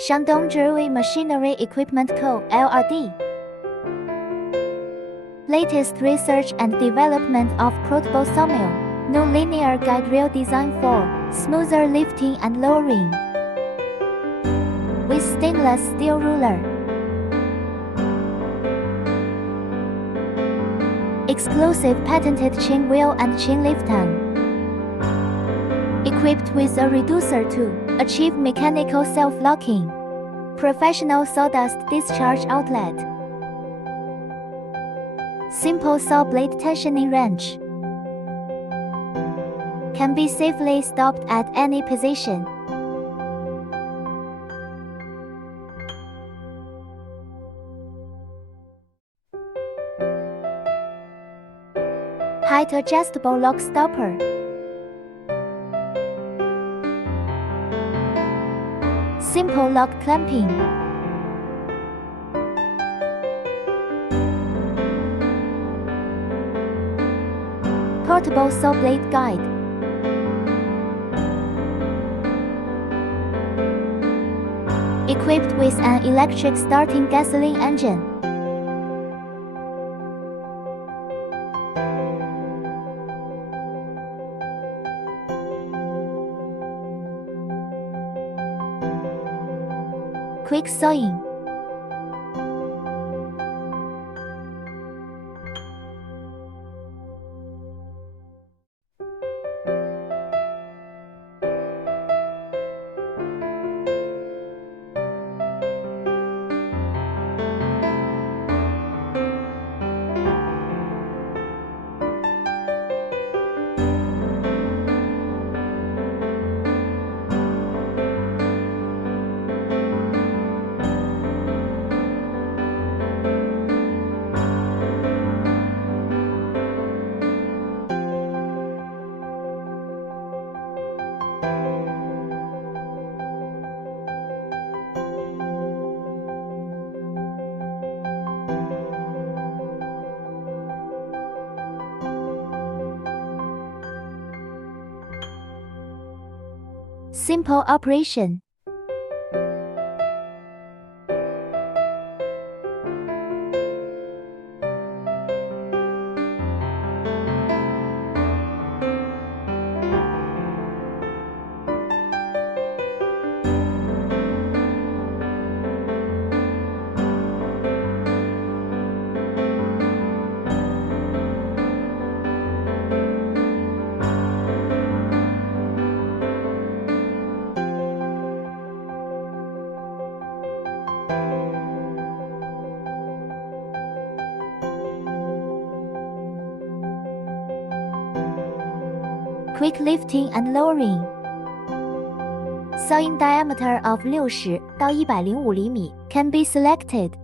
Shandong JIERUI Machinery Equipment Co., Ltd. Latest research and development of portable sawmill. No linear guide rail design for smoother lifting and lowering. With stainless steel ruler. Exclusive patented chain wheel and chain lift arm. Equipped with a reducer to achieve mechanical self-locking. Professional sawdust discharge outlet. Simple saw blade tensioning wrench. Can be safely stopped at any position. Height adjustable lock stopper. Simple lock clamping. Portable saw blade guide. Equipped with an electric starting gasoline engine. Quick sawing. Simple operation. Quick lifting and lowering. Sawing diameter of 60 到105厘米 can be selected.